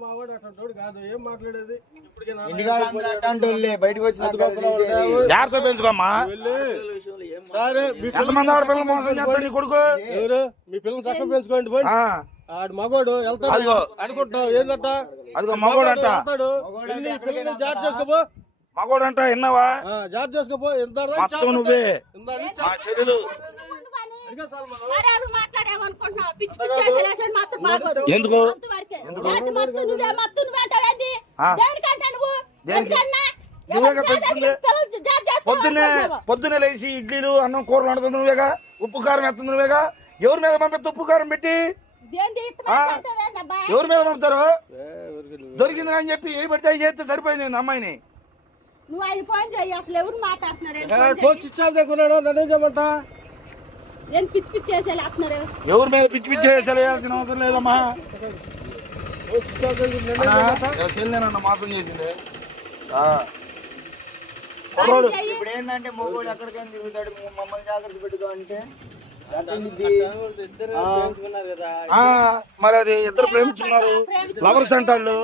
కాదు. ఏం మాట్లాడేది? ఇంటికాడ అందరూ అట్లాంటోళ్ళే బయటకు. జాగ్రత్త పెంచుకోమ్మా. వెళ్ళి. సరే మీ ఎంతమంది ఆడపిల్లలు మోసం చేస్తాడు నీ కొడుకు? ఎవరు? మీ పిల్లలు చక్కగా పెంచుకోండి పోయి ఆడు మగోడు వెళ్తాడు. అనుకుంటున్నావు? ఏంటంట అదిగో మగోడు పిల్లల్ని జాగ్రత్త చేసుకోపో. మగోడంట విన్నావా? ఆ, జాగ్రత్త చేసుకోపో. ఎంత మొత్తం నువ్వే. మా చెల్లెలు. ఎందుకు? మత్తు నువ్వే? మత్తు. దేనికంటే పొద్దున్నే. పొద్దున్నే లేచి ఇడ్లీలు అన్నం కూరలు వండుతుంది నువ్వేగా? ఉప్పు కారం ఎత్తుంది నువ్వేగా? ఎవరి మీద పంపిస్తే ఉప్పు కారం పెట్టి? ఎవరి మీద పంపుతారు? దొరికింది అని చెప్పి ఏ పడితే చేస్తే సరిపోయింది అమ్మాయిని? నువ్వు ఆయన ఫోన్ చేయి అసలు ఎవరు మాట్లాడుతున్నాడు నన్ను ఏం పిచ్చి పిచ్చి ఎవరి మీద పిచ్చి పిచ్చి వేసాలు వేయాల్సిన అవసరం లేదమ్మా. చెల్లెనన్న మోసం చేసింది. ఇప్పుడు ఏంటంటే మొగోడు ఎక్కడికైనా తిరుగుతాడు మమ్మల్ని జాగ్రత్త పెట్టుకో అంటే. మరి అది ఇద్దరు ప్రేమించుకున్నారు. లవర్స్ అంటాళ్ళు.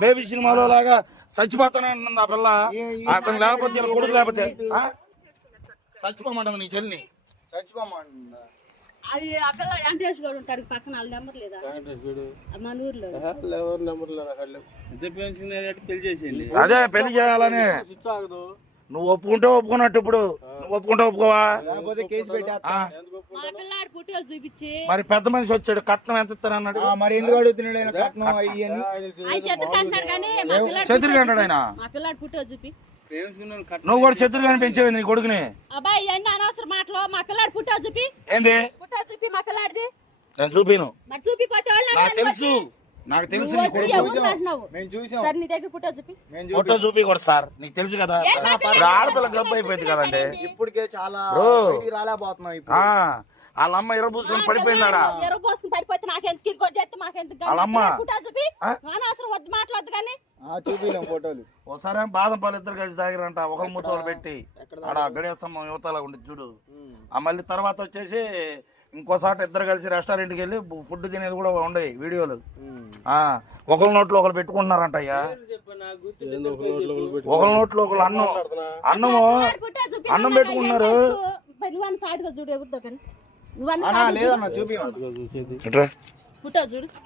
బేబీ సినిమాలో లాగా చచ్చిపోతానన్నది ఆ పిల్ల. అతను లేకపోతే కొడుకు లేకపోతే? చచ్చిపోమంటుంది నీ చెల్లిని? చచ్చిపోమంటుందా? అది ఆ పిల్ల వెంకటేష్ గారు ఉంటాడు పక్కన వాళ్ళ నెంబర్ లేదా? మన ఊర్లో. ఎవరు. అదే పెళ్ళి చేయాలని. నువ్వు ఒప్పుకుంటే ఒప్పుకున్నట్టు ఇప్పుడు. ఒప్పుకుంటే ఒప్పుకోవా? లేకపోతే కేసు పెట్టేస్తా. ఆ, మా పిల్లాడు పుట్టేలు చూపించి. మరి పెద్ద మనిషి వచ్చాడు కట్నం ఎంత ఇస్తానన్నాడు ఆ, మరి ఎందుకు అడుగుతున్నాడు ఆయన? కట్నం అయ్యి అని ఆయన చెత్త అంటాడు ఆయన? మా పిల్లాడు పుట్టేలు చూపి. నువ్వు కూడా చతురుగాని పెంచేవి నీ కొడుకుని? అబ్బాయి ఇవన్నీ అనవసరం మాటలు. మా పిల్లాడు పుట్టా చూపి. ఏంది? పుట్టా చూపి మా పిల్లాడిది. నేను చూపిను. మరి చూపిపోతే నాకు తెలుసు. నాకు తెలుసు నీ కొడుకు మేము చూసాం. సరే నీ దగ్గర పుట్టా చూపి. మేము ఫోటో చూపి కూడా సార్. నీకు తెలుసు కదా. ఇప్పుడు ఆడపిల్ల గబ్బు అయిపోయింది కదండి. ఇప్పటికే చాలా రాలేకపోతున్నాం ఇప్పుడు. ఆ. వాళ్ళ అమ్మ ఇరవై పూసుకొని పడిపోయిందాడా? ఎరువు పోసుకుని పడిపోతే నాకెందుకు? ఇంకో చేస్తే మాకెందుకు? పుట్టా చూపి? అనవసరం వద్దు మాట్లాడద్దు కానీ. ఆ, చూపిలేం ఫోటోలు. ఒకసారి ఏమో బాదం పాలు ఇద్దరు కలిసి తాగిరంట ఒకరి మూతలు పెట్టి. ఆడ యువతలా ఉండి చూడు. ఆ మళ్ళీ తర్వాత వచ్చేసి ఇంకోసారి ఇద్దరు కలిసి రెస్టారెంట్కి వెళ్ళి ఫుడ్ తినేది కూడా ఉండేవి వీడియోలు. ఆ ఒకరి నోట్లో ఒకరు పెట్టుకుంటున్నారంట అయ్యా. ఒక ఒకరు నోట్లో ఒకరు అన్నం. అన్నము అన్నం అన్న పెట్టుకున్నారు. చూడు లేదన్నా చూపి చూడు.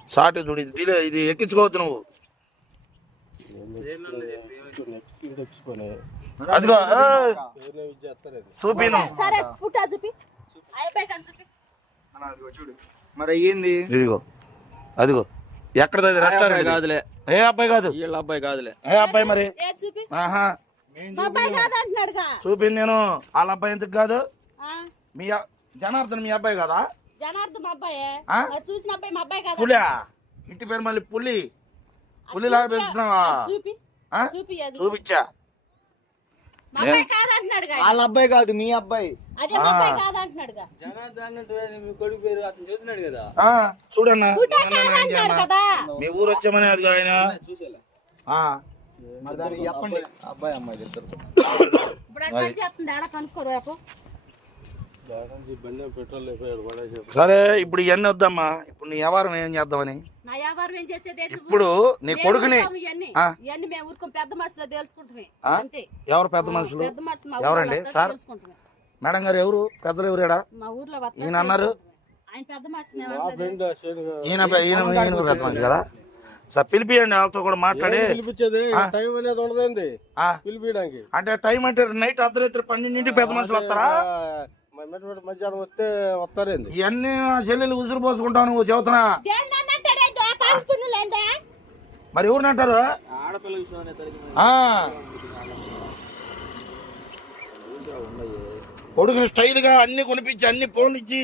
సాటి చూడు ఇది ఎక్కించుకోవద్దు నువ్వు. అదిగో సరే పుట్టా చూపి. అయిపోయి కానీ చూపి. అన్నా, అదిగో చూడు. మరి అయ్యింది? ఇదిగో అదిగో. ఎక్కడది రెస్టారెంట్ కాదులే. ఏ అబ్బాయి కాదు? వీళ్ళ అబ్బాయి కాదులే. ఏ అబ్బాయి మరి? ఏ చూపి? ఆహా. చూపింది నేను. వాళ్ళ అబ్బాయి ఎందుకు కాదు? ఆ, మీ జనార్దన్ మీ అబ్బాయి కదా? జనార్దన్ మా అబ్బాయే? చూసిన అబ్బాయి మా అబ్బాయి కదా? పులియా ఇంటి పేరు మళ్ళీ పులి. పులిలాగా పెంచుతున్నావా? చూపి చూపించా. వాళ్ళ అబ్బాయి కాదు మీ అబ్బాయి. అదే మా అబ్బాయి కాదంటున్నాడుగా జనార్దన్ మీ కొడుకు పేరు అతను చేస్తున్నాడు కదా? ఆ, చూడన్నా. మీ ఊరు వచ్చామని అది ఆయన? చెప్పండి. అబ్బాయి అమ్మాయి ఇద్దరు సరే ఇప్పుడు ఇవన్నీ వద్దమ్మా. ఇప్పుడు నీ వ్యవహారం ఏం చేద్దామని? నా వ్యాపారం ఏం చేసేది ఏంటి? ఇప్పుడు నీ కొడుకుని ఊరుకోము ఇవన్నీ. ఆ. ఇవన్నీ మేము ఊరుకోం పెద్ద మనుషులు తెలుసుకుంటామే ఆ? అంతే. ఎవరు పెద్ద మనుషులు? ఎవరండి? సార్? మేడం గారు ఎవరు? పెద్దలు ఎవరేడా మా ఊర్లో వస్తారు ఈయన అన్నారు? ఆయన పెద్ద ఈయన ఈయన ఈయన కూడా పెద్ద మనిషి కదా? సార్ పిలిపియండి వాళ్ళతో కూడా మాట్లాడి. పిలిపించేది? టైం అనేది ఉండదండి. పిలిపించడానికి అంటే టైం అంటే నైట్ అర్ధరాత్రి పన్నెండింటికి పెద్ద మనుషులు వస్తారా? మధ్యాహ్నం వస్తే వస్తారేంది? ఇవన్నీ నా చెల్లెలు ఉసురు పోసుకుంటావు నువ్వు చెబుతున్నా? మరి ఎవరిని అంటారు? ఆడపిల్ల విషయం అనే తరగతి ఆ. కొడుకుని స్టైల్గా అన్ని కొనిపించి అన్ని ఫోన్లు ఇచ్చి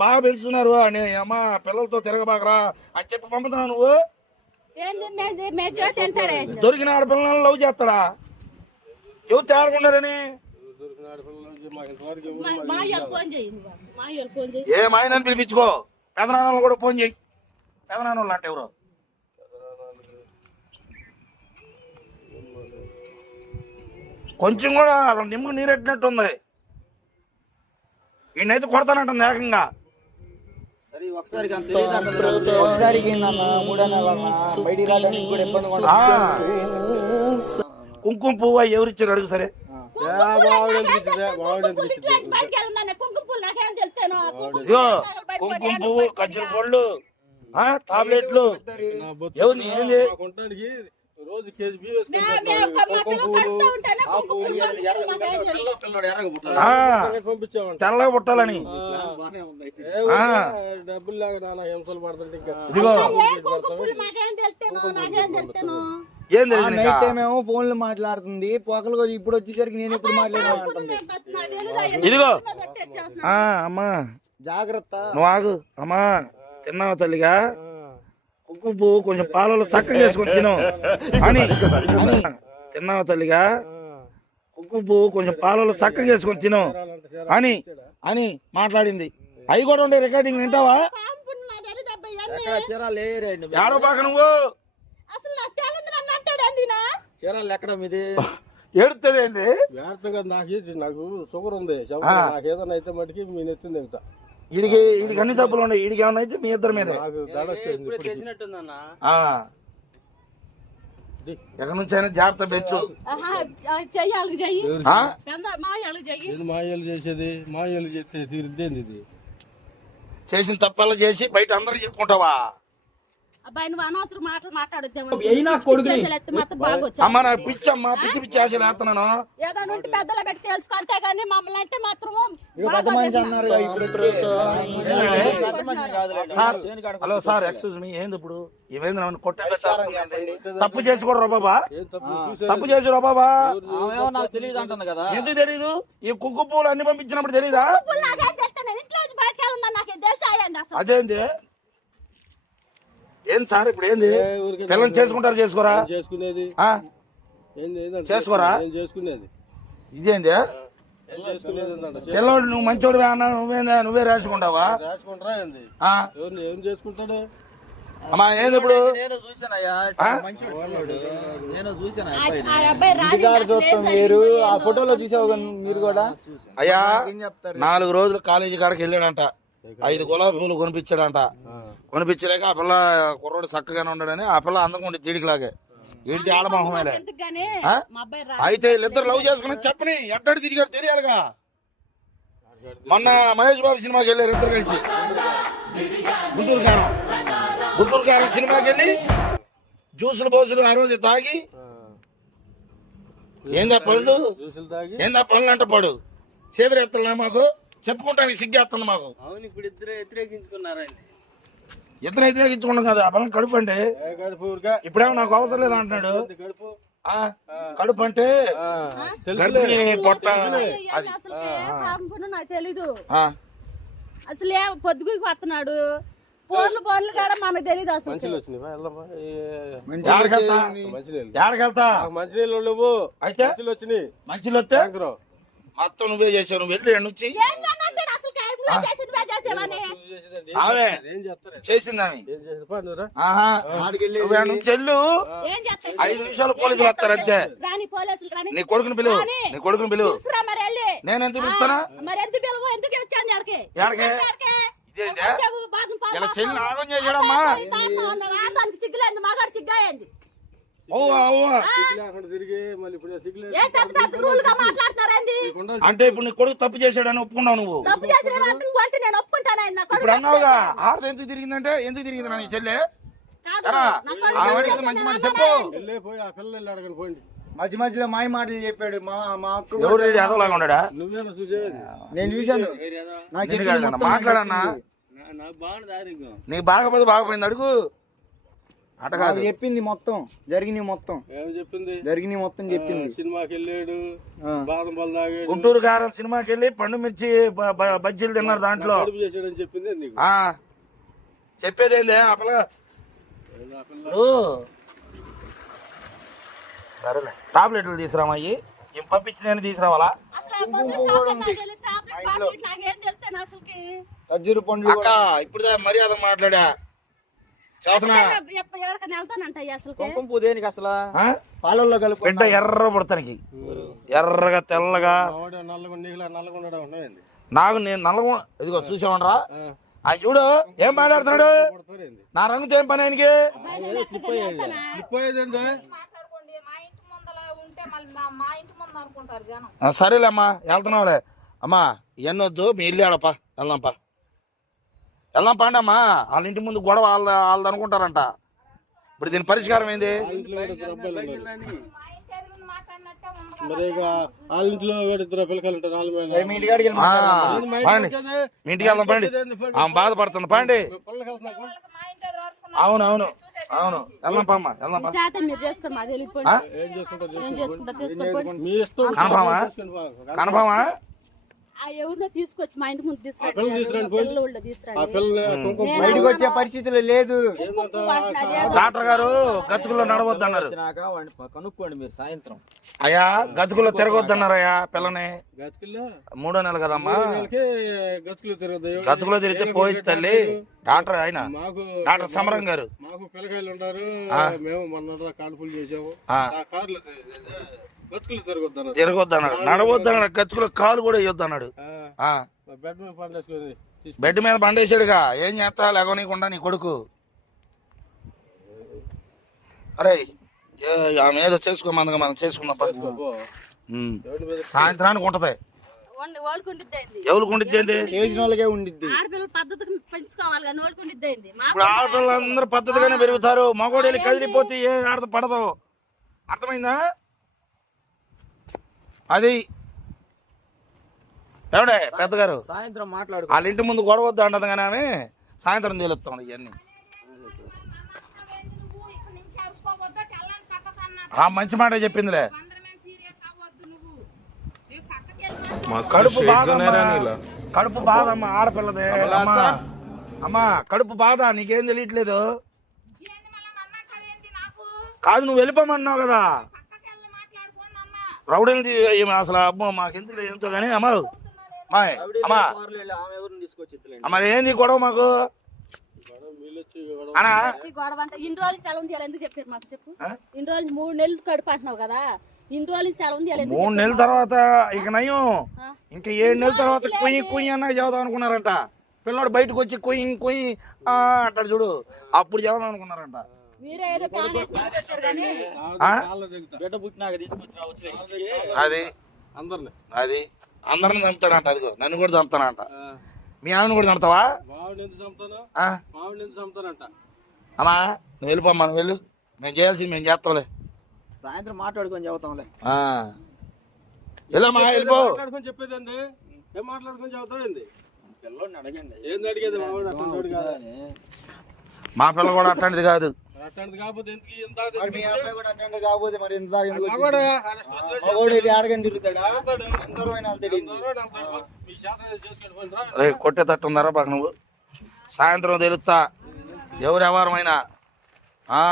బాగా పెంచుతున్నారు అని అమ్మా పిల్లలతో తిరగబాకరా అని చెప్పి పంపుతున్నావు నువ్వు? దొరికిన ఆడపిల్లలను లవ్ చేస్తాడా? ఎవరు తేరకున్నారని ఏ మాయనని పిలిపించుకో. పెదనాన్నలు కూడా ఫోన్ చేయి. పెదనాన్న వాళ్ళు అంటే ఎవరు? కొంచెం కూడా అసలు నిమ్మ నీరెట్టినట్టు ఉంది ఈయనైతే కొడతానంటుంది ఏకంగా. కుంకుమ పువ్వు ఎవరిచ్చారు అడుగు సరే. కుంకుమ పువ్వు కజ్జల పళ్ళు ఆ, టాబ్లెట్లు. ఎవరిని ఏంది రోజు కేజీ తెల్లగా పుట్టాలని. డబ్బులు లేక నాన్న హింసలు పడుతుంటే ఏం ఆ తెలియదు నైట్ నీకా? టైం ఏమో ఫోన్లు మాట్లాడుతుంది. పొగలు కూడా ఇప్పుడు వచ్చేసరికి నేను ఎప్పుడు మాట్లాడినా అంటుంది. ఇదిగో. ఆ, అమ్మా. జాగ్రత్త. నువ్వు ఆగు. అమ్మా తిన్నావా తల్లిగా? పువ్వు కొంచెం పాలలో చక్కగా వేసుకొని తిను. అని. తిన్నావా తల్లిగా? పువ్వు కొంచెం పాలలో చక్కగా వేసుకొని తిను. అని అని మాట్లాడింది. అవి కూడా ఉండే రికార్డింగ్ వింటావా? ఏడో బాక నువ్వు. అందినా చీరాలు ఎక్కడ మీది? ఏడుతుంది ఏంది వ్యర్థంగా నాకు ఇది- నాకు షుగర్ ఉంది. నాకు ఏదైనా అయితే మటుకి మీ నెత్తింది ఇంకా వీడికి వీడికి అన్ని జబ్బులు ఉన్నాయి. వీడికి ఏమన్నా అయితే మీ ఇద్దరి మీదే. ఎక్కడి నుంచి అయినా జాగ్రత్త పెంచు. మాయాలు చేసేది? మాయలు చేస్తే తీరుద్దేంది ఇది? చేసిన తప్పల్లా చేసి బయట అందరికి చెప్పుకుంటావా? అబ్బాయి నువ్వు అనవసరం మాటలు పిచ్చి పిచ్చి ఆశలు వేస్తున్నాను. ఏదో నుండి పెద్దలు పెట్టి తెలుసుకో అంతేగాని మమ్మల్ని అంటే మాత్రం. Sir hello sir excuse me ఏంది ఇప్పుడు? ఇవేంది నన్ను కొట్టే తప్పు చేసి కూడా రా బాబా. ఏం తప్పు? చూసే తప్పు చేసి రా బాబా. ఆమెమో నాకు తెలియదు అంటుంది కదా. ఎందుకు తెలీదు? ఈ కుక్కు పూలు అన్ని పంపించినప్పుడు తెలీదా? ఇప్పుడు నాకేం తెలుస్తా నేను ఇంట్లో నుంచి బయటకు వెళ్ళిందని నాకు తెలుసా అయ్యింది అసలు అదేంది ఏం సార్ ఇప్పుడు ఏంది? పిల్లలు చేసుకుంటారు చేసుకోరా? చేసుకునేది? ఆ? ఏంది ఏందంటే చేసుకోరా? ఏం చేసుకునేది? ఇదేంది? పిల్లోడు నువ్వు మంచోడు అన్నా నువ్వేందా? నువ్వే రాసుకుంటావా? రాసుకుంటారా ఏంది? ఆ? ఎవరిని ఏం చేసుకుంటాడు? అమ్మా ఏంది ఇప్పుడు? నేను చూసానయ్యా చాలా మంచివాడు పిల్లోడు. నేను చూసాను ఆ అబ్బాయిని. ఆ అబ్బాయి రాని ఇంటికాడ చూస్తాం మీరు. ఆ ఫోటోలో చూసావు మీరు కూడా? అయ్యా ఏం చెప్తారు? నాలుగు రోజులు కాలేజీ కాడికి వెళ్ళాడంట. ఐదు గులాబీ పూలు కొనిపించాడంట. కొనిపించలేక ఆ పిల్ల కుర్రోడు చక్కగానే ఉన్నాడని ఆ పిల్ల అందం ఉండి తీడికిలాగే ఏంటి ఆడమోహమేలే ఎందుకని ఆ? మా అబ్బాయి రా అయితే వీళ్ళిద్దరు లవ్ చేసుకుని చెప్పని ఎట్టడి తిరిగారు తెలియాలిగా. మొన్న మహేష్ బాబు సినిమాకి వెళ్ళారు ఇద్దరు కలిసి. గుంటూరు కారం. గుంటూరు కారం సినిమాకి వెళ్ళి జ్యూసులు బోసులు ఆ రోజు తాగి ఏందా పళ్ళు? జ్యూసులు తాగి. ఏందా పళ్ళు అంట పడు. చేతులు ఎత్తలే మాకు? చెప్పుకుంటానికి సిగ్గేస్తుంది మాకు. అవును ఇప్పుడు ఇద్దరు వ్యతిరేకించుకున్నారండి ఇద్దరు వ్యతిరేకించుకుంటాం కదా ఆ పిల్లలు కడుపు అంటే. ఏ కడుపు ఊరికే? ఇప్పుడేమో నాకు అవసరం లేదు అంటున్నాడు. కడుపు? అంటే గర్భిణీ పొట్ట పాపం నాకు తెలీదు. ఆ, అసలు ఏ పొద్దుగుకి వస్తున్నాడు? ఫోన్లు ఫోన్లు కూడా మనకు తెలీదు అసలు. మంచినీళ్ళు నాకు మంచినీళ్ళు లేవు. అయితే? మంచిలు వచ్చినాయి. మంచిలో వస్తే. మొత్తం నువ్వే చేసావు. నువ్వు వెళ్ళి నుంచి? ఆమె చేసింది చేస్తాడు ఐదు నిమిషాలు పోలీసులు వస్తారు అంతే. నీ కొడుకుని పిలువు. నీ కొడుకుని పిలువు. నేను ఎందుకు పిలుస్తానా? ఇలా చెల్లి. ఆగం. ఆడదానికి సిగ్గులేదు మగాడు సిగ్గాయంది అంటే ఇప్పుడు నీ కొడుకు తప్పు చేశాడని ఒప్పుకున్నావు నువ్వు. తప్పు చేసిన అంటే నువ్వు అంటే నేను ఒప్పుకుంటాను? ఆయన నా కొడుకు ఇప్పుడు అన్నావుగా. ఆడది ఎందుకు తిరిగిందంటే ఎందుకు తిరిగింది నా నీ చెల్లె? మంచి మాట చెప్పు. పోయి ఆ పిల్లలు అడగని పోండి. మధ్య మధ్యలో మాయ మాటలు చెప్పాడు మా మా అక్క ఎవరు ఉన్నాడా? నేను చూశాను. నాకు మాట్లాడన్నా. నీకు బాగపోతే బాగపోయింది అడుగు. అట కాదు. నాకు చెప్పింది మొత్తం జరిగినవి మొత్తం. ఏం చెప్పింది? జరిగినవి మొత్తం చెప్పింది. సినిమాకి వెళ్ళాడు. బాదం పాలు తాగాడు. గుంటూరు కారం సినిమాకి వెళ్ళి పండు మిర్చి బజ్జీలు తిన్నారు దాంట్లో. చేశాడని చెప్పింది నీకు? చెప్పేది ఏంది? ఆ పిల్ల. సరేలే. టాబ్లెట్లు తీసుకురామయ్యి ఏం పంపించిన తీసుకురావాలా? ఖర్జూరు అక్క ఇప్పుడు మర్యాద మాట్లాడా చేతనా ఎప్ప- ఎక్కడికైనా వెళ్తానంట అసలు కుంకుమ పువ్వు దేనికి అసలు? ఆ? పాలల్లో కలుపు బిడ్డ ఎర్ర పుడతానికి. ఎర్రగా తెల్లగా. నాకు నేను నల్లగా ఇదిగో చూసామంటారా ఆ. చూడు ఏం మాట్లాడుతున్నాడు? నా రంగుతో ఏం పని ఆయనకి? సరేలేమ్మా వెళ్తున్నావులే. అమ్మా ఇవన్నీ వద్దు మీ ఇల్లు ఆడపా వెళ్దాంపా. వెళ్దాం పాండి అమ్మా వాళ్ళ ఇంటి ముందు గొడవ వాళ్ళ వాళ్ళది అనుకుంటారంట. ఇప్పుడు దీని పరిష్కారం ఏంది? మా ఇంటికి వెళ్దాం పండి. ఆమె బాధపడుతుంది. పాండి. అవును అవును. అవును. వెళ్దాం పామ్మా వెళ్దాం పా చేత ఆ ఎవరినో తీసుకొచ్చి మా ఇంటి ముందు తీసుకురండి తీసుకురండి, వచ్చే పరిస్థితులు లేదు. డాక్టర్ గారు గతుకుల్లో నడవద్దు అన్నారు. కనుక్కోండి మీరు సాయంత్రం. అయ్యా గతుకుల్లో తిరగొద్దు అన్నారయ్యా పిల్లని. గతికిల్లో? మూడో నెల కదమ్మా. గతుకులు తిరగదు గతుకులో తిరిగితే పోయి తల్లి. డాక్టర్ ఆయన. మాకు డాక్టర్ సమరం గారు. మాకు పిల్లకాయలు ఉంటారు మేము మొన్న కాన్పులు చేసాము ఆ. ఆ కార్లు తిరగొద్దు అన్నాడు నడవద్దు అన్నాడు గతుకులో కాలు కూడా వేయొద్దు అన్నాడు ఆ, బెడ్ మీద మీద బండేసాడుగా ఏం చేస్తా లేవనీయకుండా నీ కొడుకు? అరే ఏ, ఆమె ఏదో చేసుకోమందగా మనం చేసుకుందాం మీద సాయంత్రానికి ఉంటది. ఎవరికి ఉండిద్ది? చేసిన వాళ్ళకే ఉండిద్ది ఇప్పుడు ఆడపిల్లలందరూ పద్ధతిగానే పెరుగుతారు. మగోడు వెళ్ళి కదిలిపోతే ఏ ఆడత పడదు. అర్థమైందా? అది ఎవడే? పెద్దగారు. సాయంత్రం మాట్లాడు వాళ్ళ ఇంటి ముందు గొడవ వద్దు అంటది కానీ ఆమె సాయంత్రం తేలుస్తాం ఇవన్నీ. నువ్వు ఇక్కడ నుంచి అరుచుకోవద్దు తెల్లని పక్కకు అన్నా ఆ మంచి మాట చెప్పిందిలే. కడుపు బాధ కడుపు బాధ అమ్మా ఆడపిల్లదే అమ్మా. అమ్మా కడుపు బాధ నీకేం తెలియట్లేదు? ఏంది మళ్ళీ నన్ను అంటావేంది నాకు? కాదు నువ్వు వెళ్ళిపోమన్నావు కదా. రౌడీని ఈమె అసలు అమ్మో మాకెందుకు ఏంటో కానీ అమ్మా మాయ్ అమ్మా. తీసుకొచ్చి మరి ఏంది గొడవ మాకు? గొడవ అంటే ఇన్ని రోజులు సెలవు ఎందుకు చెప్పారు మాకు చెప్పు? ఆ? ఇన్ని రోజులు మూడు నెలలు కడుపు అంటున్నావు కదా ఇన్ని రోజులు సెలవు తీయాలి ఎందుకు మూడు నెలల తర్వాత ఇక నయం? ఇంకా ఏడు నెలల తర్వాత కుయ్యి కుయ్యి అన్నా చదువుదాం అనుకున్నారంట. పిల్లోడు బయటకు వచ్చి కుయ్యి కుయ్యి ఆ అంటాడు చూడు. అప్పుడు చదువుదాం అనుకున్నారంట. అది. అందరిని. అది. అందరిని చంపుతాడంట అదిగో. నన్ను కూడా చంపుతానంట మీ ఆమెను కూడా చంపుతావా? అమ్మా నువ్వు వెళ్ళిపోమ్మా నువ్వు వెళ్ళు. మేము చేయాల్సింది మేము చేస్తాంలే. సాయంత్రం మాట్లాడుకొని చెబుతాంలే ఆ. వెళ్ళమ్మా వెళ్ళిపో. మాట్లాడుకొని చెప్పేది ఏంది? ఏం మాట్లాడుకొని కాదు మా పిల్ల కూడా అట్లాంటిది కాదు. అట్లాంటిది కాకపోతే ఎందుకు ఇంత మరి మీ అబ్బాయి కూడా అటెండ్ కాకపోతే ఇది ఆడగని తిరుగుతాడా? అయినా రా. కొట్టేటట్టు ఉందరా బాగా నువ్వు? సాయంత్రం తెలుస్తా ఎవరు ఎవరమైనా ఆ.